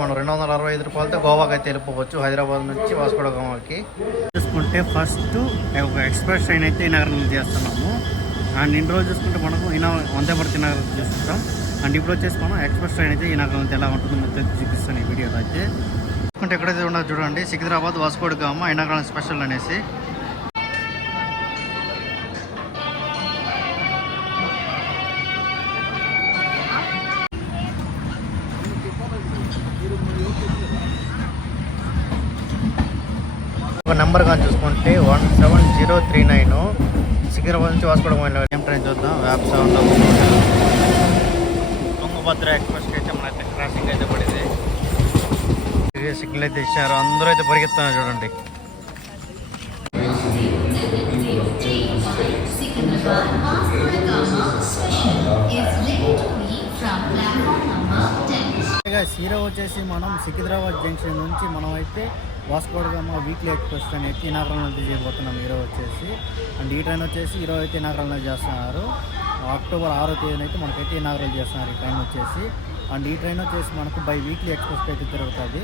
మనం రెండు వందల అరవై ఐదు రూపాయలతో గోవాకి అయితే వెళ్ళిపోవచ్చు హైదరాబాద్ నుంచి వాస్కోడగామాకి చూసుకుంటే ఫస్ట్ ఒక ఎక్స్ప్రెస్ ట్రైన్ అయితే ఈ నగరం నుంచి చేస్తున్నాము. అండ్ ఇన్ని రోజులు చూసుకుంటే మనకు ఈ నగరం వందే భారత్ నగరం చూసుకుంటాం. అండ్ ఇప్పుడు వచ్చేసి మనం ఎక్స్ప్రెస్ ట్రైన్ అయితే ఈ నగరం అయితే ఎలా ఉంటుందో మొత్తం చూపిస్తాను ఈ వీడియోలో అయితే. చూసుకుంటే ఎక్కడైతే ఉన్నది చూడండి సికింద్రాబాద్ వాస్కోడగామ ఈ నగరం స్పెషల్ అనేసి. ఒక నెంబర్ కానీ చూసుకుంటే one seven zero three nine. Secunderabad నుంచి వాస్కోడ ఏం ట్రైన్ చూద్దాం. వ్యాప్ సెవెన్ తుంగభద్ర ఎక్స్ప్రెస్కి అయితే మన అయితే క్రాసింగ్ అయితే పడింది. సిగ్నల్ అయితే ఇచ్చారు. అందరూ అయితే పరిగెత్తున్నారు చూడండి. హీరో వచ్చేసి మనం సికింద్రాబాద్ జంక్షన్ నుంచి మనం అయితే వాస్కోడగామ వీక్లీ ఎక్స్ప్రెస్ ట్రైన్ అయితే ఇనాగ్రంలో చేయబోతున్నాం హీరో వచ్చేసి. అండ్ ఈ ట్రైన్ వచ్చేసి ఇరవై అయితే ఇనాగ్రంలో చేస్తున్నారు. అక్టోబర్ ఆరో తేదీన అయితే మనకైతే ఇనాగ్రల్ చేస్తున్నారు ఈ ట్రైన్ వచ్చేసి. అండ్ ఈ ట్రైన్ వచ్చేసి మనకు బై వీక్లీ ఎక్స్ప్రెస్ అయితే తిరుగుతుంది.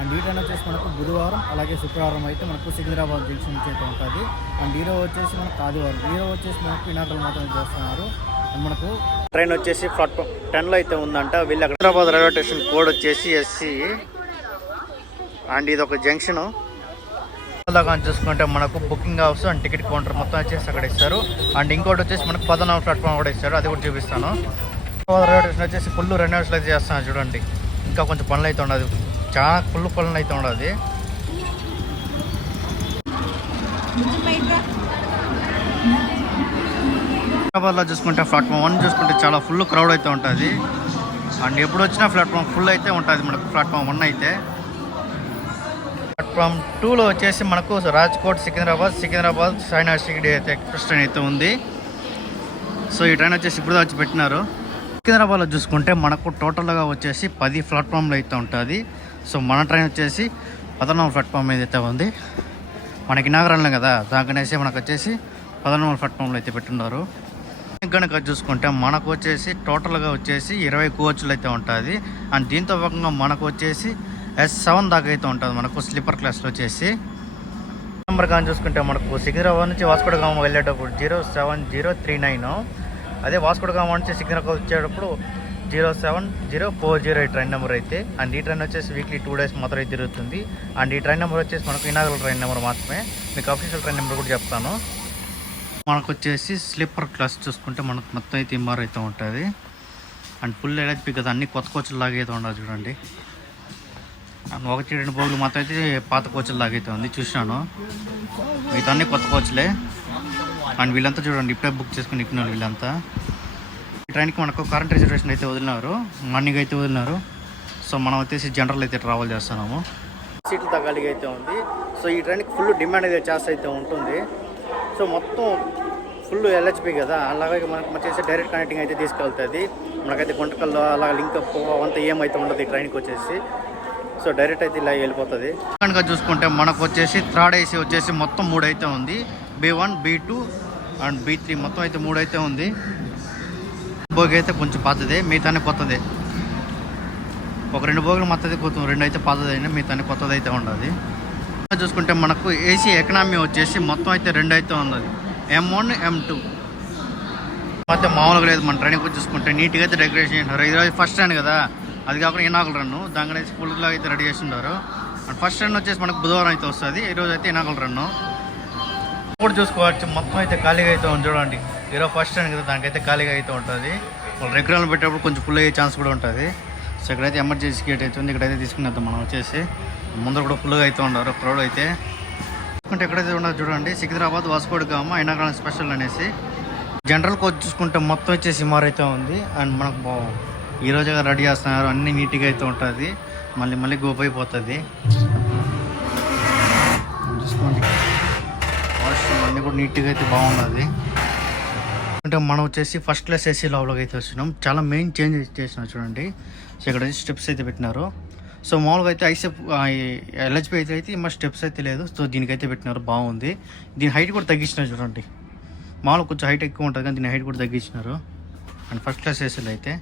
అండ్ ఈ ట్రైన్ వచ్చేసి మనకు బుధవారం అలాగే శుక్రవారం అయితే మనకు సికింద్రాబాద్ జంక్షన్ నుంచి అయితే ఉంటుంది. అండ్ హీరో వచ్చేసి మనకు ఆదివారం హీరో వచ్చేసి మనకు ఇనాగ్రల్ మాత్రమే చేస్తున్నారు. అండ్ మనకు ట్రైన్ వచ్చేసి ప్లాట్ఫామ్ టెన్లో అయితే ఉందంట. వీళ్ళు హైదరాబాద్ రైల్వే స్టేషన్ కోడ్ వచ్చేసి ఎస్సీ. అండ్ ఇది ఒక జంక్షన్. అలాగా చూసుకుంటే మనకు booking house and ticket counter మొత్తం వచ్చేసి అక్కడ ఇస్తారు. అండ్ ఇంకోటి వచ్చేసి మనకు పదనాలుగు ప్లాట్ఫామ్ కూడా ఇస్తారు. అది కూడా చూపిస్తాను. రైల్వే స్టేషన్ వచ్చేసి ఫుల్ రెనోవేషన్ అయితే చేస్తాను చూడండి. ఇంకా కొంచెం పనులు అయితే ఉండదు. చాలా ఫుల్ పనులు అయితే ఉండదు. హైదరాబాద్లో చూసుకుంటే ప్లాట్ఫామ్ వన్ చూసుకుంటే చాలా ఫుల్ క్రౌడ్ అయితే ఉంటుంది. అండ్ ఎప్పుడు వచ్చినా ప్లాట్ఫామ్ ఫుల్ అయితే ఉంటుంది మనకు. ప్లాట్ఫామ్ వన్ అయితే. ప్లాట్ఫామ్ టూలో వచ్చేసి మనకు రాజ్కోట్ సికింద్రాబాద్ సికింద్రాబాద్ సైనా సిగిడి అయితే ఎక్స్ప్రెస్ ట్రైన్ అయితే ఉంది. సో ఈ ట్రైన్ వచ్చేసి ఇప్పుడు వచ్చి పెట్టినారు. సికింద్రాబాద్లో చూసుకుంటే మనకు టోటల్గా వచ్చేసి పది ప్లాట్ఫామ్లు అయితే ఉంటుంది. సో మన ట్రైన్ వచ్చేసి పదనాలుగు ప్లాట్ఫామ్ ఏదైతే అయితే ఉంది మనకి నగరంలో కదా దానికనేసి మనకు వచ్చేసి పదనాలుగు ప్లాట్ఫామ్లు అయితే పెట్టున్నారు. కనుక చూసుకుంటే మనకు వచ్చేసి టోటల్గా వచ్చేసి ఇరవై కోచ్లు అయితే ఉంటుంది. అండ్ దీంతో భాగంగా మనకు వచ్చేసి ఎస్ సెవెన్ దాకా అయితే ఉంటుంది మనకు స్లీపర్ క్లాస్లో వచ్చేసి. నెంబర్ కానీ చూసుకుంటే మనకు సికింద్రాబాద్ నుంచి వాస్కోడగామ వెళ్ళేటప్పుడు zero seven zero three nine. అదే వాస్కోడగామ నుంచి సికింద్రాబాద్ వచ్చేటప్పుడు zero seven zero four zero ఈ ట్రైన్ నెంబర్ అయితే. అండ్ ఈ ట్రైన్ వచ్చేసి వీక్లీ టూ డేస్ మాత్రమే తిరుగుతుంది. అండ్ ఈ ట్రైన్ నెంబర్ వచ్చేసి మనకు ఇనాగల్ ట్రైన్ నెంబర్ మాత్రమే. మీకు అఫీషియల్ ట్రైన్ నెంబర్ కూడా చెప్తాను. మనకు వచ్చేసి స్లీపర్ క్లాస్ చూసుకుంటే మనకు మొత్తం అయితే ఇమ్మార్ అయితే ఉంటుంది. అండ్ ఫుల్ ఎలక్ట్రిక్ కదా అన్ని కొత్త కోచ్లు లాగా అయితే ఉండదు చూడండి. ఒకటి రెండు బోగులు మాత్రం అయితే పాత కోచలు లాగైతే అయితే ఉంది చూసినాను మిగతా అన్ని కొత్త కోచ్లే. అండ్ వీళ్ళంతా చూడండి ఇప్పుడే బుక్ చేసుకుని ఎక్కినారు వీళ్ళంతా. ఈ ట్రైన్కి మనకు కరెంట్ రిజర్వేషన్ అయితే వదిలినారు మార్నింగ్ అయితే వదిలినారు. సో మనం వచ్చేసి జనరల్ అయితే ట్రావెల్ చేస్తున్నాము. సీట్లు తగ్గాలిగా అయితే ఉంది. సో ఈ ట్రైన్కి ఫుల్ డిమాండ్ అయితే చేస్తే అయితే ఉంటుంది. సో మొత్తం ఫుల్ ఎల్హెచ్పి కదా. అలాగే మనకు వచ్చేసి డైరెక్ట్ కనెక్టింగ్ అయితే తీసుకెళ్తుంది. మనకైతే గుంటకల్లో అలా లింక్ అప్ అంతా ఏమైతే ఉండదు ఈ ట్రైన్కి వచ్చేసి. సో డైరెక్ట్ అయితే ఇలా వెళ్ళిపోతుంది. కనుక చూసుకుంటే మనకు వచ్చేసి థర్డ్ ఏసీ వచ్చేసి మొత్తం మూడు అయితే ఉంది. B one B two and B three మొత్తం అయితే మూడు అయితే ఉంది. భోగి అయితే కొంచెం పాతదే మిగతానే కొత్తదే. ఒక రెండు భోగులు మొత్తది కొత్త రెండు అయితే పాతది అయినా మిగతానే కొత్తది అయితే ఉండదు చూసుకుంటే మనకు ఏసీ ఎకనామీ వచ్చేసి మొత్తం అయితే రెండు అయితే ఉన్నది. M one M two. అయితే మామూలుగా లేదు మన ట్రైన్ చూసుకుంటే నీట్గా అయితే డెకరేషన్ చేసినారు. ఈరోజు ఫస్ట్ టైం కదా. అది కాకుండా ఇనాకల రన్ను. దానికనేసి ఫుల్గా అయితే రెడీ చేసిండారు. అండ్ ఫస్ట్ రన్ వచ్చేసి మనకు బుధవారం అయితే వస్తుంది. ఈరోజు అయితే ఇనాకల రన్ను. ఇప్పుడు చూసుకోవచ్చు. మొత్తం అయితే ఖాళీగా అయితే ఉంది చూడండి. ఈరోజు ఫస్ట్ రన్ కదా దానికైతే ఖాళీగా అయితే ఉంటుంది. వాళ్ళు రెగ్యులర్లు పెట్టేటప్పుడు కొంచెం ఫుల్ అయ్యే ఛాన్స్ కూడా ఉంటుంది. సో ఇక్కడైతే ఎమర్జెన్సీ గేట్ అయితే ఉంది. ఇక్కడైతే తీసుకునేద్దాం మనం వచ్చేసి. ముందర కూడా ఫుల్గా అయితే ఉన్నారు క్రౌడ్ అయితే. చూసుకుంటే ఎక్కడైతే ఉన్నది చూడండి. సికింద్రాబాద్ వాస్కోడ్ గామ ఇనాగ్రాన్ స్పెషల్ అనేసి. జనరల్ కోచ్ చూసుకుంటే మొత్తం వచ్చేసి మారైతే అయితే ఉంది. అండ్ మనకు ఈరోజుగా రెడీ చేస్తున్నారు. అన్ని నీట్గా అయితే ఉంటుంది. మళ్ళీ మళ్ళీ గోపు అయిపోతుంది చూసుకోండి. వాష్రూమ్ అన్నీ కూడా నీట్గా అయితే బాగున్నది. అంటే మనం వచ్చేసి ఫస్ట్ క్లాస్ ఏసీ లోపలకి అయితే వచ్చినాం. చాలా మెయిన్ చేంజ్ చేసినాం చూడండి. సో ఇక్కడ స్టెప్స్ అయితే పెట్టినారు. సో మామూలుగా అయితే ఐసెప్ ఎల్హెచ్పి అయితే అయితే మా స్టెప్స్ అయితే లేదు. సో దీనికైతే పెట్టినారు. బాగుంది. దీని హైట్ కూడా తగ్గించినారు చూడండి. మామూలుగా కొంచెం హైట్ ఎక్కువ ఉంటుంది కానీ దీని హైట్ కూడా తగ్గించినారు. అండ్ ఫస్ట్ క్లాస్ ఏసీలో అయితే.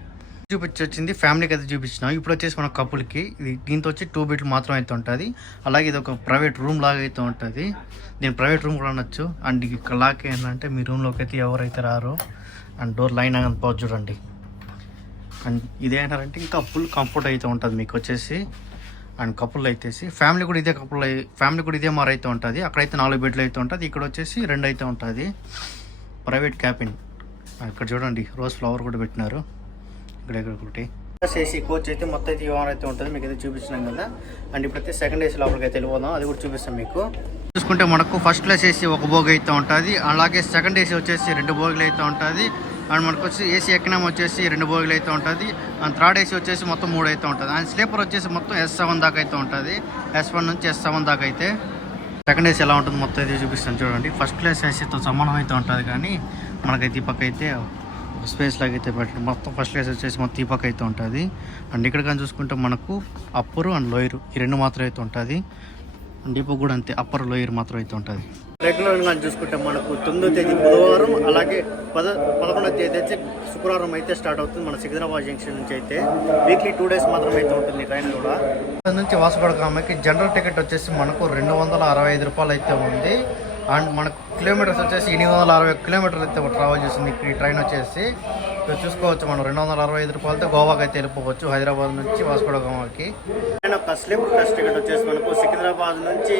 చూపించి వచ్చింది ఫ్యామిలీకి అయితే చూపించినాం. ఇప్పుడు వచ్చేసి మన కపుల్కి ఇది దీంతో వచ్చి టూ బెడ్లు మాత్రం అయితే ఉంటుంది. అలాగే ఇది ఒక ప్రైవేట్ రూమ్ లాగా అయితే ఉంటుంది. దీని ప్రైవేట్ రూమ్ కూడా అనొచ్చు. అండ్ ఇక్కడ లాక్ ఏంటంటే మీ రూమ్లోకి అయితే ఎవరైతే రారో అండ్ డోర్ లైన్ అనేది చూడండి. అండ్ ఇదేంటారంటే ఇంకా ఫుల్ కంఫర్ట్ అయితే ఉంటుంది మీకు వచ్చేసి. అండ్ కపుల్ అయితేసి ఫ్యామిలీ కూడా ఇదే కపుల్ ఫ్యామిలీ కూడా ఇదే మారైతే అయితే ఉంటుంది. అక్కడైతే నాలుగు బెడ్లు అయితే ఉంటుంది. ఇక్కడ వచ్చేసి రెండు అయితే ఉంటుంది. ప్రైవేట్ క్యాపిన్ ఇక్కడ చూడండి రోజ్ ఫ్లవర్ కూడా పెట్టినారు. ఇక్కడ ఇక్కడ ఒకటి. ఏసీ కోచ్ అయితే మొత్తం అయితే యువర్ అయితే ఉంటుంది. మీకు అయితే చూపించినాం కదా. అండ్ ఇప్పుడైతే సెకండ్ ఏసీ లోపలికి అయితే వెళ్ళిపోదాం. అది కూడా చూపిస్తాం మీకు. చూసుకుంటే మనకు ఫస్ట్ క్లాస్ ఏసీ ఒక బోగి అయితే ఉంటుంది. అలాగే సెకండ్ ఏసీ వచ్చేసి రెండు బోగిలు అయితే ఉంటుంది. అండ్ మనకు వచ్చి ఏసీ ఎకనామీ వచ్చేసి రెండు బోగిలు అయితే ఉంటుంది. అండ్ థర్డ్ ఏసీ వచ్చేసి మొత్తం మూడు అయితే ఉంటుంది. అండ్ స్లీపర్ వచ్చేసి మొత్తం ఎస్ సెవెన్ దాకా అయితే ఉంటుంది. ఎస్ వన్ నుంచి ఎస్ సెవెన్ దాకా అయితే. సెకండ్ ఏసీ ఎలా ఉంటుంది మొత్తం అయితే చూపిస్తాను చూడండి. ఫస్ట్ క్లాస్ ఏసీతో సమానం అయితే ఉంటుంది కానీ మనకైతే ఈ పక్క అయితే స్పేస్ లాగా అయితే పెట్టండి మొత్తం ఫస్ట్ క్లాస్ వచ్చేసి మొత్తం ఈ పక్క అయితే ఉంటుంది. అండ్ ఇక్కడ కానీ చూసుకుంటే మనకు అప్పరు అండ్ లోయరు ఈ రెండు మాత్రం అయితే ఉంటుంది. అండ్ ఇప్పుడు కూడా అంతే అప్పర్ లోయర్ మాత్రం అయితే ఉంటుంది. రెగ్యులర్గా చూసుకుంటే మనకు తొమ్మిదో తేదీ బుధవారం అలాగే పద పదకొండవ తేదీ అయితే శుక్రవారం అయితే స్టార్ట్ అవుతుంది మన సికింద్రాబాద్ జంక్షన్ నుంచి అయితే. వీక్లీ టూ డేస్ మాత్రం అయితే ఉంటుంది ట్రైన్ కూడా నుంచి వాసుగడ గ్రామానికి జనరల్ టికెట్ వచ్చేసి మనకు రెండు వందల అరవై ఐదు రూపాయలు అయితే ఉంది. అండ్ మనకు కిలోమీటర్స్ వచ్చేసి ఎనిమిది వందల అరవై కిలోమీటర్లు అయితే ట్రావెల్ చేస్తుంది. ఈ ట్రైన్ వచ్చేసి ఇక్కడ చూసుకోవచ్చు మనం. రెండు వందల అరవై ఐదు రూపాయలతో గోవాకి అయితే వెళ్ళిపోవచ్చు. హైదరాబాద్ నుంచి వాస్కోడగామాకి అండ్ ఒక స్లీపర్ క్లాస్ టికెట్ వచ్చేసి మనకు సికింద్రాబాద్ నుంచి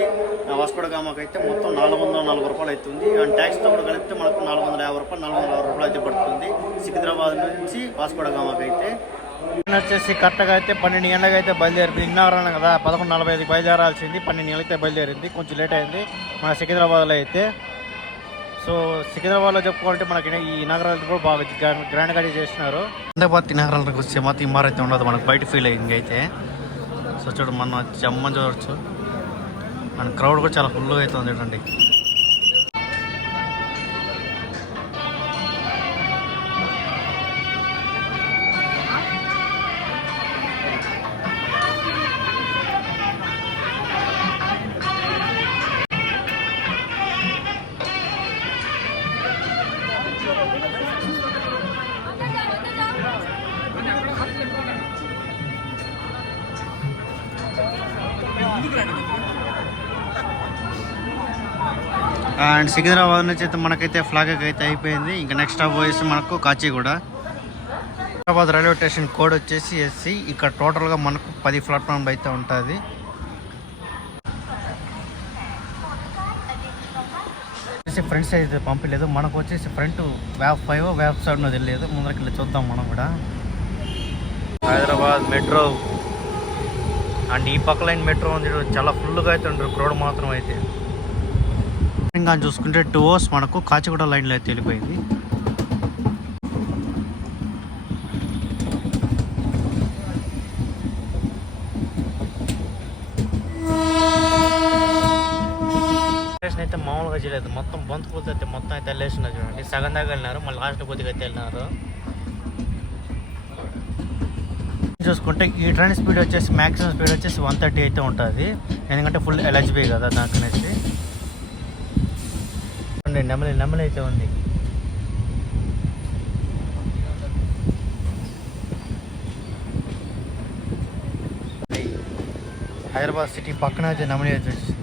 వాస్కోడగామాకి అయితే మొత్తం నాలుగు వందల నలభై రూపాయలు అవుతుంది. అండ్ ట్యాక్స్తో కూడా కలిపితే మనకు నాలుగు వందల యాభై రూపాయలు నాలుగు వందల అరవై రూపాయలు అయితే పడుతుంది. సికింద్రాబాద్ నుంచి వాస్కోడగామాకి అయితే వచ్చేసి కరెక్ట్గా అయితే పన్నెండు గంటలకు అయితే బయలుదేరింది. ఇన్నారాన కదా పదకొండు నలభై ఐదుకి బయలుదేరాల్సింది. పన్నెండు గంటలకి అయితే బయలుదేరింది. కొంచెం లేట్ అయింది మన సికింద్రాబాద్లో అయితే. సో సికింద్రాబాద్లో చెప్పుకోవాలంటే మనకి ఈ నగరాలు కూడా బాగా గ్రాండ్ గ్రాండ్గా చేసినారు. హైదరాబాద్ నగరాలకు వచ్చే మాత్రం ఈ ఉండదు. మనకు బయట ఫీల్ అయింది అయితే. సో చూడు మనం జమ్మని చూడవచ్చు మన క్రౌడ్ కూడా చాలా ఫుల్గా అవుతుంది చూడండి. అండ్ సికింద్రాబాద్ నుంచి అయితే మనకైతే ఫ్లాగ్ అయితే అయిపోయింది. ఇంకా నెక్స్ట్ స్టాప్ వచ్చేసి మనకు Kacheguda. Hyderabad railway station code వచ్చేసి ఎస్సీ ఇక్కడ టోటల్గా మనకు పది ప్లాట్ఫామ్ అయితే ఉంటుంది. వచ్చేసి ఫ్రంట్ సైజ్ అయితే పంపలేదు. మనకు వచ్చేసి ఫ్రంట్ వ్యాప్ ఫైవ్ వ్యాప్ సెవెన్ తెలియదు ముందరికి వెళ్ళి చూద్దాం మనం కూడా. హైదరాబాద్ మెట్రో అండ్ ఈ పక్క లైన్ మెట్రో ఉంది చాలా ఫుల్గా అయితే ఉంటారు క్రౌడ్ మాత్రం అయితే. ఇంకా చూసుకుంటే టూ అవర్స్ మనకు కాచిగూడ లైన్లో అయితే వెళ్ళిపోయింది. అయితే మామూలుగా చేయలేదు. మొత్తం బంత్ అయితే మొత్తం అయితే వెళ్ళేసినారు చూడండి. సగం దాకా వెళ్ళినారు మళ్ళీ లాస్ట్ కొద్దిగా అయితే వెళ్ళినారు. చూసుకుంటే ఈ ట్రైన్ స్పీడ్ వచ్చేసి మ్యాక్సిమం స్పీడ్ వచ్చేసి వన్ థర్టీ అయితే ఉంటుంది. ఎందుకంటే ఫుల్ ఎలర్జీ కదా దానికనేసి. నెమలి నెమలి అయితే ఉంది. హైదరాబాద్ సిటీ పక్కన అయితే నెమలి అయితే వచ్చింది.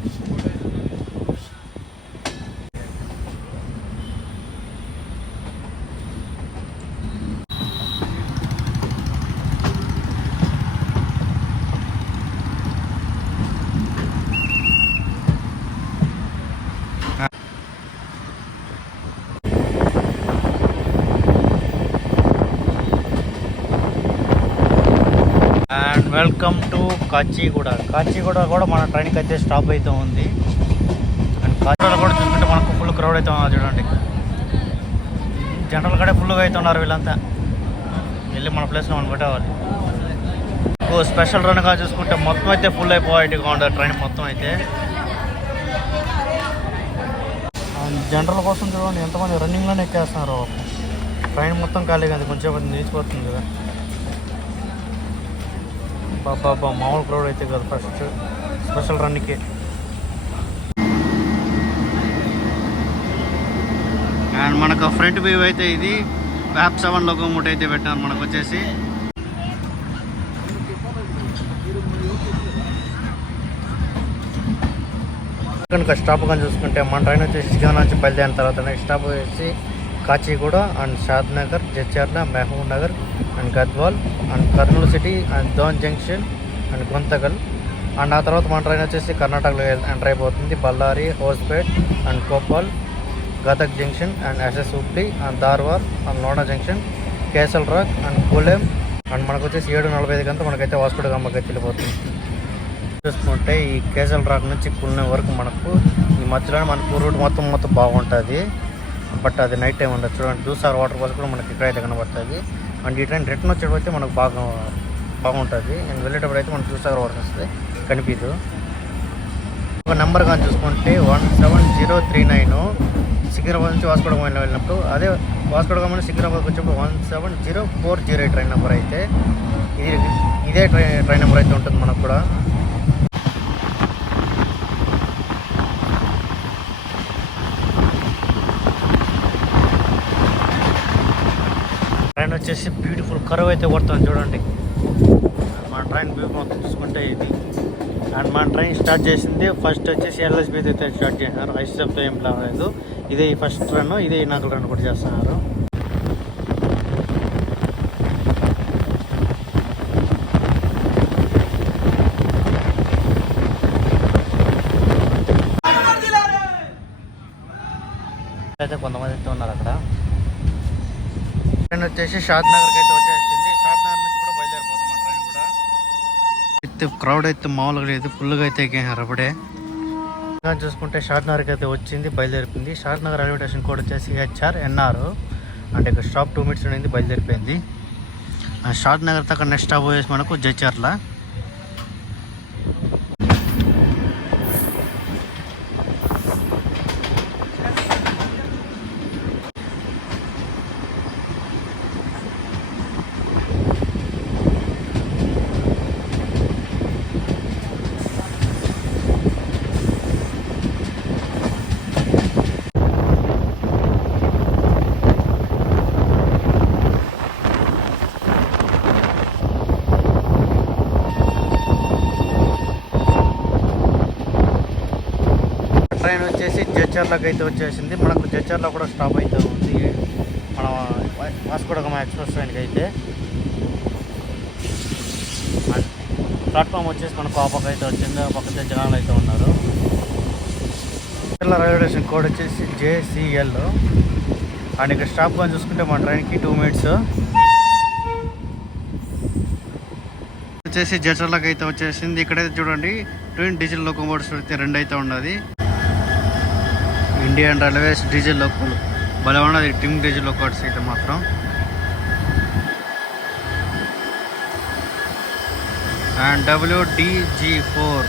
And welcome to Kacheguda. Kacheguda కూడా మన ట్రైన్కి అయితే స్టాప్ అయితే ఉంది. అండ్ కాచిగూడ కూడా చూసుకుంటే మనకు ఫుల్ క్రౌడ్ అయితే ఉన్నారు చూడండి. జనరల్ కూడా ఫుల్గా అయితే ఉన్నారు వీళ్ళంతా. వెళ్ళి మన ప్లేస్లో మనం పెట్టేవాలి. ఓ స్పెషల్ రన్గా చూసుకుంటే మొత్తం అయితే ఫుల్ అయిపోయేట్టుగా ఉండదు ట్రైన్ మొత్తం అయితే. జనరల్ కోసం చూడండి ఎంతమంది రన్నింగ్లోనే ఎక్కేస్తున్నారు. ట్రైన్ మొత్తం ఖాళీగా ఉంది కొంచెం కొంచెం నిలిచిపోతుంది కదా. పాప మామూలు క్రౌడ్ అయితే కదా ఫస్ట్ స్పెషల్ రన్కి అండ్ మనకు ఫ్రంట్ వ్యూ అయితే ఇది. వ్యాప్ సెవెన్ లోగో మూట అయితే పెట్టారు మనకు వచ్చేసి. కనుక స్టాప్ కానీ చూసుకుంటే మన ట్రైన్ వచ్చేసి చికెన్ నుంచి బయలుదేరిన తర్వాత నెక్స్ట్ స్టాప్ వచ్చేసి Kacheguda and Shadnagar Jadcherla Mahbubnagar and Gadwal and Kurnool city and Dhone junction and Guntakal and ఆ తర్వాత మన ట్రైన్ వచ్చేసి కర్ణాటకలో ఎంటర్ అయిపోతుంది. Ballari Hospet and Koppal Gadag junction and SS Hubli and Dharwad and Londa junction Castle Rock and Kulem. And మనకు వచ్చేసి ఏడు నలభై ఐదు గంటలు మనకైతే హాస్పిటల్ గమ్మకి వెళ్ళిపోతుంది. చూసుకుంటే ఈ కేసల్ రాక్ నుంచి పుల్నే వరకు మనకు ఈ మధ్యలో మనకు రూట్ మొత్తం మొత్తం బాగుంటుంది. బట్ అది నైట్ టైం ఉండదు. చూడండి దూసార్ వాటర్ ఫాల్స్ కూడా మనకి ఇక్కడైతే కనబడుతుంది అండ్ ఈ ట్రైన్ రిటర్న్ వచ్చేటప్పుడు అయితే మనకు బాగా బాగుంటుంది. అండ్ వెళ్ళేటప్పుడు అయితే మనకు దూసాగర్ వాటర్ వస్తుంది. కనిపించదు ఒక నెంబర్ కానీ చూసుకుంటే one seven zero three nine Secunderabad నుంచి వాస్కోడగం వెళ్ళినప్పుడు అదే వాస్కోడగం నుంచి సికింద్రాబాద్కి వచ్చినప్పుడు one seven zero four zero train number అయితే. ఇది ఇదే ట్రైన్ ట్రైన్ నెంబర్ అయితే ఉంటుంది మనకు కూడా ట్రైన్ వచ్చేసి బ్యూటిఫుల్ కరువు అయితే కొడుతుంది చూడండి. మన ట్రైన్ వ్యూ మొత్తం చూసుకుంటే ఇది. అండ్ మన ట్రైన్ స్టార్ట్ చేసింది. ఫస్ట్ వచ్చేసి ఎల్ఎస్బీ అయితే స్టార్ట్ చేసినారు. ఐసీఎఫ్తో ఏం లేదు. ఇదే ఫస్ట్ రన్ ఇదే ఈ రన్ కూడా చేస్తున్నారు అయితే కొంతమంది అయితే ఉన్నారు అక్కడ ట్రైన్ వచ్చేసి షాద్ నగర్కి అయితే వచ్చేసింది. షాద్ నగర్ నుంచి కూడా బయలుదేరిపోతుంది మా ట్రైన్ కూడా. అయితే క్రౌడ్ అయితే మామూలుగా లేదు ఫుల్గా అయితే ఎక్కేసారు అప్పుడే చూసుకుంటే షాద్ నగర్కి అయితే వచ్చింది బయలుదేరిపోయింది. Shadnagar railway station code వచ్చేసి హెచ్ఆర్ ఎన్ఆర్. అంటే ఇక్కడ స్టాప్ టూ మినిట్స్ ఉండింది బయలుదేరిపోయింది. షాద్ నగర్ దాకా నెక్స్ట్ స్టాప్ వచ్చేసి మనకు జడ్చర్ల ట్రైన్ వచ్చేసి జడ్చర్లకు అయితే వచ్చేసింది. మనకు జడ్చర్లో కూడా స్టాప్ అయితే ఉంది. మన వాస్కోడగమ ఎక్స్ప్రెస్ ట్రైన్కి అయితే ప్లాట్ఫామ్ వచ్చేసి మనకు ఆ పక్క అయితే వచ్చింది. ఆ పక్క జనాలు అయితే ఉన్నారు. జిల్లా రైల్వే స్టేషన్ కోడ్ వచ్చేసి జేసీఎల్. అండ్ ఇక్కడ స్టాప్ కానీ చూసుకుంటే మన ట్రైన్కి టూ మినిట్స్ వచ్చేసి జడ్చర్లకు అయితే వచ్చేసింది. ఇక్కడైతే చూడండి ట్రైన్ డీజిల్ లోకోమోటివ్స్ అయితే రెండు అయితే ఉన్నది. ఇండియన్ రైల్వేస్ డీజిల్ లోకల్ భలే ఉన్నది టిమ్ డీజిల్ లోకోట్స్ అయితే మాత్రం అండ్ డబ్ల్యూడిజి ఫోర్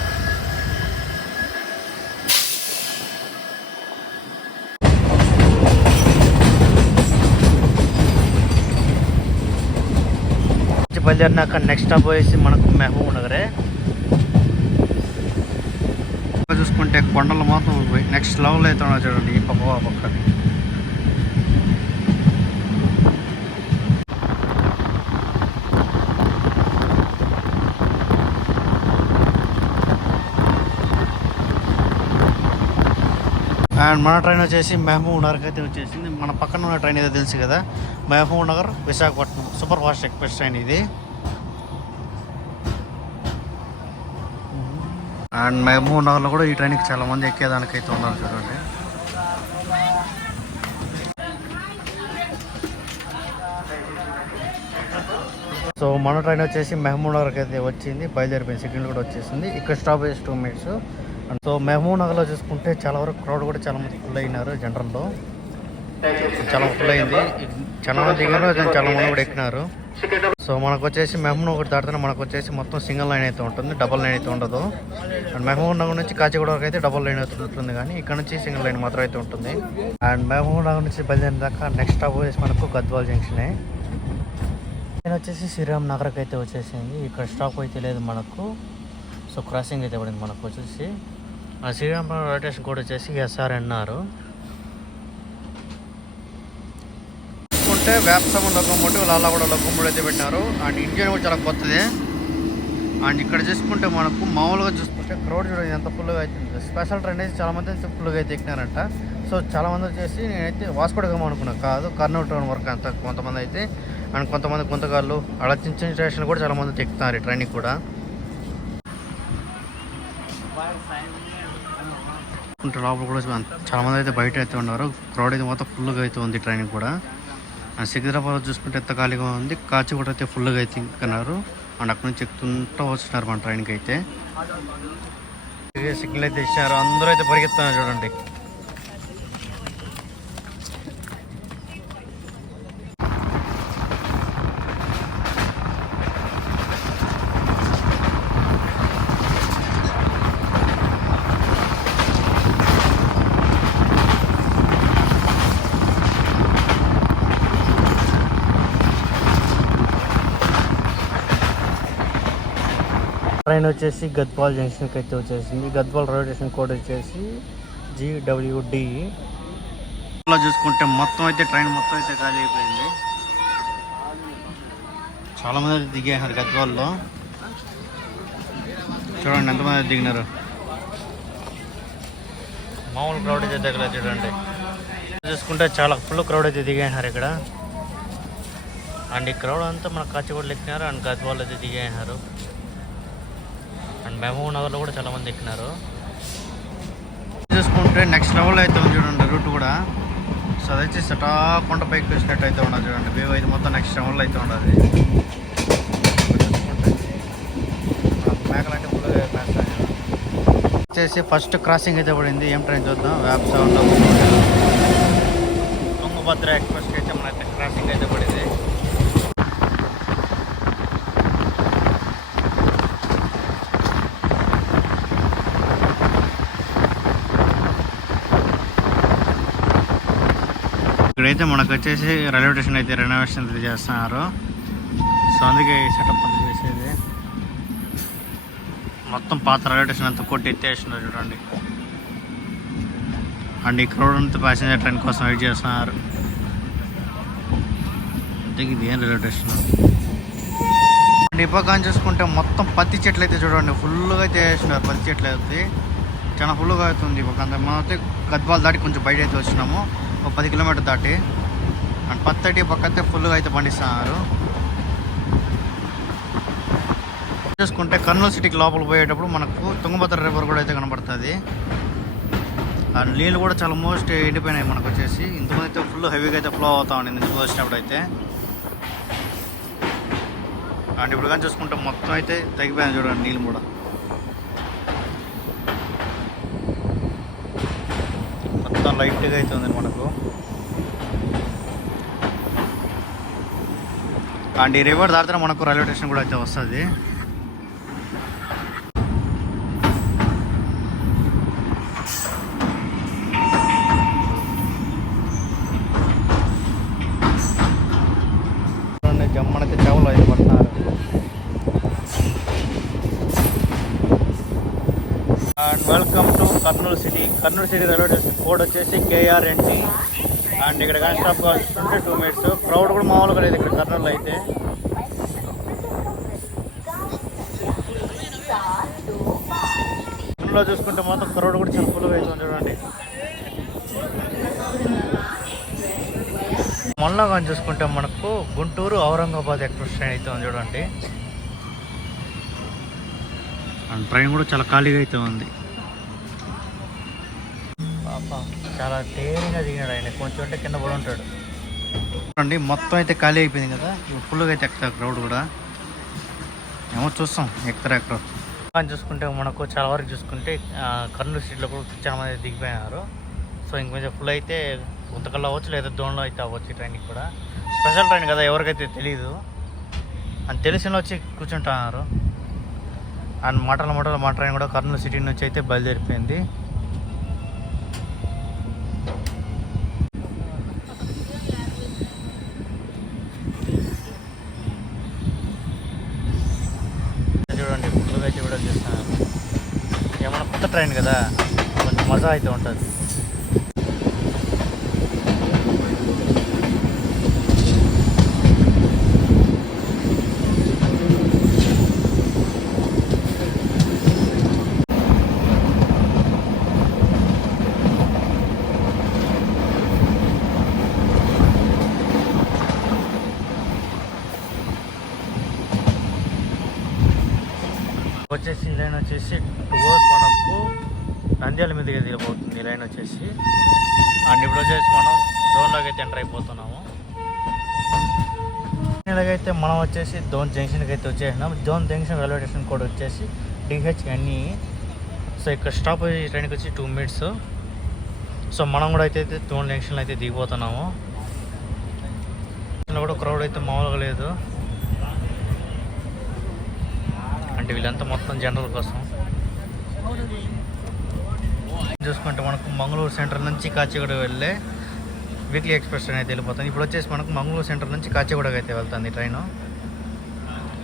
బయలుదేరినాక నెక్స్ట్ స్టాప్ వచ్చేసి మనకు మహబూబ్ నగరే చూసుకుంటే కొండలు మాత్రం నెక్స్ట్ లెవెల్ అయితే ఉన్నా చూడండి ఈ పక్క ఆ పక్క. అండ్ మన ట్రైన్ వచ్చేసి మహబూబ్ నగర్కి అయితే వచ్చేసింది. మన పక్కన ఉన్న ట్రైన్ ఏదో తెలుసు కదా? Mahbubnagar Visakhapatnam. Super fast express train ఇది. అండ్ మహబూబ్ నగర్లో కూడా ఈ ట్రైన్కి చాలా మంది ఎక్కేదానికి అయితే ఉన్నారు చూడండి. సో మన ట్రైన్ వచ్చేసి మహబూబ్ నగర్కి అయితే వచ్చింది బయలుదేరిపోయింది సిగ్నల్ కూడా వచ్చేసింది. ఇక్కడ స్టాప్ వేసి టూ మినిట్స్. అండ్ సో మహబూబ్ నగర్లో చూసుకుంటే చాలా వరకు క్రౌడ్ కూడా చాలా మంది ఫుల్ అయినారు జనరల్లో చాలా ఫుల్ అయింది. చాలా మంది దిగారు చాలా మంది కూడా ఎక్కినారు. సో మనకు వచ్చేసి మెహమూన్ ఒకటి దాటితే మనకు వచ్చేసి మొత్తం సింగిల్ లైన్ అయితే ఉంటుంది డబల్ లైన్ అయితే ఉండదు. అండ్ మెహమూన్ నగర్ నుంచి కాచిగూడ వరకు అయితే డబల్ లైన్ అయితే ఉంటుంది కానీ ఇక్కడ నుంచి సింగిల్ లైన్ మాత్రం అయితే ఉంటుంది. అండ్ మెహమూన్ నగర్ నుంచి బయలుదేరిన దాకా నెక్స్ట్ స్టాప్ వచ్చేసి మనకు గద్వాల్ జంక్షనే. నేను వచ్చేసి శ్రీరామ్ నగర్కి అయితే వచ్చేసింది. ఇక్కడ స్టాప్ అయితే లేదు మనకు. సో క్రాసింగ్ అయితే పడింది మనకు వచ్చేసి. ఆ శ్రీరామ్ రైల్వే స్టేషన్ కూడా వచ్చేసి ఎస్ఆర్ఎన్ఆర్ చూసుకుంటే వ్యాప్సమ్ లోకోమోటివ్ లాలా కూడా లోకోమోటివ్ అయితే పెట్టినారు అండ్ ఇండియన్ కూడా చాలా కొత్తది. అండ్ ఇక్కడ చూసుకుంటే మనకు మామూలుగా చూసుకుంటే క్రౌడ్ చూడండి ఎంత ఫుల్గా అవుతుంది స్పెషల్ ట్రైన్ అయితే చాలా మంది అయితే ఫుల్గా అయితే ఎక్కినారంట. సో చాలా మంది వచ్చేసి నేనైతే వాస్కోడగం అనుకున్నా. కాదు కర్నూలు టౌన్ వరకు అంత కొంతమంది అయితే అండ్ కొంతమంది గుంతగాళ్ళు అలా చిన్న చిన్న స్టేషన్ కూడా చాలా మంది ఎక్కుతున్నారు ఈ ట్రైన్కి కూడా. లోపల కూడా చాలా మంది అయితే బయట అయితే ఉన్నారు. క్రౌడ్ అయితే మొత్తం ఫుల్గా అయితే ఉంది ట్రైన్ కూడా. సికింద్రాబాద్ చూసుకుంటే ఎంత ఖాళీగా ఉంది? కాచిగూడ అయితే ఫుల్గా అయితే ఎక్కుతున్నారు అండ్ అక్కడ నుంచి ఎక్కుతుంటూ వస్తున్నారు మన ట్రైన్కి అయితే. సిగ్నల్ అయితే ఇచ్చారు అందరూ అయితే పరిగెత్తున్నారు చూడండి. వచ్చేసి గద్వాల్ జంక్షన్కి అయితే వచ్చేసింది. గద్వాల్ రైల్వే స్టేషన్ కోడ్ వచ్చేసి జిడబ్ల్యూడి చూసుకుంటే మొత్తం అయితే ట్రైన్ మొత్తం అయితే ఖాళీ అయిపోయింది. చాలామంది అయితే దిగేసారు గద్వాల్లో. చూడండి ఎంతమంది దిగినారు. మామూలు క్రౌడ్ అయితే దిగలేదు చూడండి. చూసుకుంటే చాలా ఫుల్ క్రౌడ్ అయితే దిగేసారు ఇక్కడ. అండ్ ఈ క్రౌడ్ అంతా మన కాచిగూడలు ఎక్కినారు అండ్ గద్వాల్ అయితే దిగేసారు మహబూబ్ నగర్లో కూడా చాలామంది ఎక్కినారు. చూసుకుంటే నెక్స్ట్ లెవెల్ అయితే ఉంది చూడండి రూట్ కూడా. సో అది వచ్చి సటా కొండ పైకి వచ్చినట్టు అయితే ఉండదు చూడండి వేవ్ అయితే మొత్తం నెక్స్ట్ లెవెల్ అయితే ఉండదు మేకలంటే ఫుల్గా మేస్తాయి వచ్చేసి ఫస్ట్ క్రాసింగ్ అయితే పడింది ఏం ట్రైన్ చూద్దాం వ్యాప్ సౌండ్ తుంగభద్ర ఎక్స్ప్రెస్కి అయితే మనకి క్రాసింగ్ అయితే పడింది. ఇక్కడైతే మనకు వచ్చేసి రైల్వే స్టేషన్ అయితే రెనోవేషన్ అయితే చేస్తున్నారు. సో అందుకే సెటప్ అంతా చేసేది. మొత్తం పాత రైల్వే స్టేషన్ అంతా కొట్టి ఎత్తేస్తున్నారు చూడండి. అండ్ ఇక్కడ అంతా ప్యాసింజర్ ట్రైన్ కోసం వెయిట్ చేస్తున్నారు. అంటే ఇది ఏం రైల్వే స్టేషన్? అండ్ ఈ పక్కన చూసుకుంటే మొత్తం పత్తి చెట్లు అయితే చూడండి. ఫుల్గా అయితే వేస్తున్నారు పత్తి చెట్లు అయితే. చాలా ఫుల్గా అవుతుంది ఈ పక్క అంతా. మనం అయితే గద్వాల్ దాటి కొంచెం బయట అయితే వచ్చినాము. ఒక పది కిలోమీటర్ దాటి అండ్ పత్తటి పక్క అయితే ఫుల్గా అయితే పండిస్తున్నారు. చూసుకుంటే కర్నూలు సిటీకి లోపల పోయేటప్పుడు మనకు తుంగభద్ర రివర్ కూడా అయితే కనబడుతుంది. అండ్ నీళ్ళు కూడా చాలా మోస్ట్ ఎండిపోయినాయి మనకు వచ్చేసి. ఇంతకుముందు అయితే ఫుల్ హెవీగా అయితే ఫ్లో అవుతా ఉండింది ఇంతకు వచ్చినప్పుడు అయితే. అండ్ ఇప్పుడు కానీ చూసుకుంటే మొత్తం అయితే తగ్గిపోయాను చూడండి నీళ్ళు కూడా మొత్తం లైట్గా అయితే ఉంది మనకు. అండ్ ఈ రివర్ దాటితే మనకు రైల్వే స్టేషన్ కూడా అయితే వస్తుంది. జమ్మనైతే చెవులు అయితే పడుతున్నారు. And welcome to Kurnool city Kurnool city railway station. Code వచ్చేసి కేఆర్ఎన్టీ అండ్ ఇక్కడ కానీ స్టాప్ కావాల్సి టూ మినిట్స్ క్రౌడ్ కూడా మామూలుగా లేదు ఇక్కడ కర్నూలు అయితే. కర్నూలులో చూసుకుంటే మాత్రం క్రౌడ్ కూడా చాలా ఫుల్గా అవుతుంది చూడండి. మొన్న కానీ చూసుకుంటే మనకు గుంటూరు ఔరంగాబాద్ ఎక్స్ప్రెస్ ట్రైన్ అయితే ఉంది చూడండి. అండ్ ట్రైన్ కూడా చాలా ఖాళీగా అయితే ఉంది. చాలా తేలిగా దిగాడు ఆయన. కొంచెం అంటే కింద పడి ఉంటాడు. చూడండి మొత్తం అయితే ఖాళీ అయిపోయింది కదా. ఇప్పుడు ఫుల్గా అయితే ఎక్కుతారు క్రౌడ్ కూడా. ఏమో చూస్తాం ఎక్కుతారు ఎక్కడ. కానీ చూసుకుంటే మనకు చాలా వరకు చూసుకుంటే కర్నూలు స్ట్రీట్లో కూడా చాలా మంది దిగిపోయినారు. సో ఇంకొంచెం ఫుల్ అయితే గుంతకల్లో అవ్వచ్చు లేదా దోణలో అయితే అవ్వచ్చు ట్రైన్కి కూడా. స్పెషల్ ట్రైన్ కదా ఎవరికైతే తెలియదు అని తెలిసిన వచ్చి కూర్చుంటున్నారు. అండ్ మాటల మాటలు మా ట్రైన్ కూడా కర్నూలు సిటీ నుంచి అయితే బయలుదేరిపోయింది చూడండి ఫుల్గా అయితే వీడియో చేస్తున్నారు ఏమన్నా కొత్త ట్రైన్ కదా. కొంచెం మజా అయితే ఉంటుంది వచ్చేసి ఈ లైన్ వచ్చేసి టువర్స్ మనకు నంద్యాల మీదకి దిగబోతుంది ఈ లైన్ వచ్చేసి అండ్ ఇప్పుడు వచ్చేసి మనం జోన్లోకి అయితే ఎంటర్ అయిపోతున్నాము ఇలాగైతే మనం వచ్చేసి దోన్ జంక్షన్కి అయితే వచ్చేసినాం. Dhone junction railway station code వచ్చేసి డిహెచ్ఎన్ఈ సో ఇక్కడ స్టాప్ ట్రైన్కి వచ్చి టూ మినిట్స్. సో మనం కూడా అయితే దోన్ జంక్షన్లో అయితే దిగిపోతున్నాము. కూడా క్రౌడ్ అయితే మామూలుగా లేదు. అంటే వీళ్ళంతా మొత్తం జనరల్ కోసం. చూసుకుంటే మనకు మంగళూరు సెంటర్ నుంచి కాచిగూడ వెళ్ళే వీక్లీ ఎక్స్ప్రెస్ ట్రైన్ అయితే వెళ్ళిపోతుంది. ఇప్పుడు వచ్చేసి మనకు మంగళూరు సెంటర్ నుంచి కాచిగూడకి అయితే వెళ్తుంది ట్రైన్.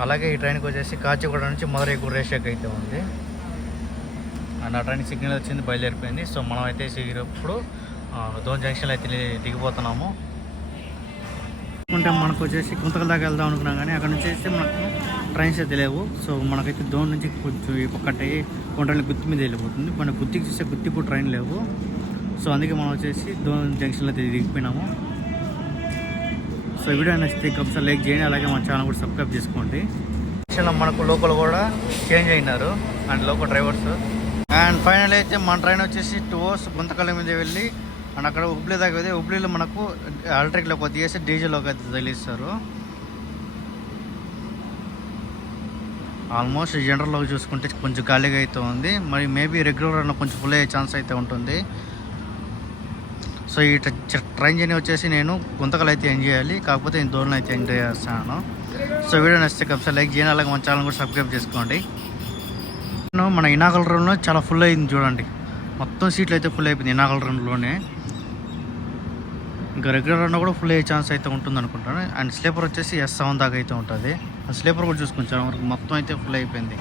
అలాగే ఈ ట్రైన్కి వచ్చేసి కాచిగూడ నుంచి మధురై గురేషాకి అయితే ఉంది. అండ్ ఆ ట్రైన్ సిగ్నల్ వచ్చింది బయలుదేరిపోయింది. సో మనం అయితే ఇప్పుడు దోన్ జంక్షన్లో అయితే దిగిపోతున్నాము. అంటే మనకు వచ్చేసి గుంతకల్ దాకా వెళ్దాం అనుకున్నాం కానీ అక్కడ నుంచి వచ్చేసి మనకు ట్రైన్స్ అయితే లేవు. సో మనకైతే దోన్ నుంచి కొంచెం ఒకటి పక్కటి కొండల గుత్తి మీద వెళ్ళిపోతుంది. మన గుత్తికి చూస్తే గుత్తికు ట్రైన్ లేవు. సో అందుకే మనం వచ్చేసి దోన్ జంక్షన్లో అయితే దిగిపోయినాము. సో వీడియో నచ్చితే ఒకసారి లైక్ చేయండి అలాగే మన ఛానల్ కూడా సబ్స్క్రైబ్ చేసుకోండి. జంక్షన్లో మనకు లోకల్ కూడా చేంజ్ అయినారు and local drivers. And final అయితే మన ట్రైన్ వచ్చేసి టూ అవర్స్ గుంతకల్ మీద వెళ్ళి అండ్ అక్కడ హుబ్లీ దాకా వెళ్తే హుబ్లీలో మనకు ఎలక్ట్రిక్లో కొద్ది చేసి డీజిల్లోకి అయితే తగిలిస్తారు. ఆల్మోస్ట్ జనరల్లోకి చూసుకుంటే కొంచెం ఖాళీగా అయితే ఉంది. మరి మేబీ రెగ్యులర్ అన్న కొంచెం ఫుల్ అయ్యే ఛాన్స్ అయితే ఉంటుంది. సో ఈ ట్రైన్ జర్నీ వచ్చేసి నేను గుంతకలు అయితే ఎంజాయ్ చేయాలి. కాకపోతే నేను దూరం అయితే ఎంజాయ్ చేస్తాను. సో వీడియో నచ్చితే కప్సా లైక్ చేయండి. అలాగే మన ఛానల్ కూడా సబ్స్క్రైబ్ చేసుకోండి. నేను మన ఇనాకల్ రూమ్లో చాలా ఫుల్ అయింది చూడండి. మొత్తం సీట్లు అయితే ఫుల్ అయిపోయింది ఇనాకల్ రూమ్లోనే ఇంకా రెగ్యులర్ రన్ కూడా ఫుల్ అయ్యే ఛాన్స్ అయితే ఉంటుంది అనుకుంటాను. అండ్ స్లీపర్ వచ్చేసి ఎస్ సెవెన్ దాకా అయితే ఉంటుంది. స్లీపర్ కూడా చూసుకుంటాను మొత్తం అయితే ఫుల్ అయిపోయింది.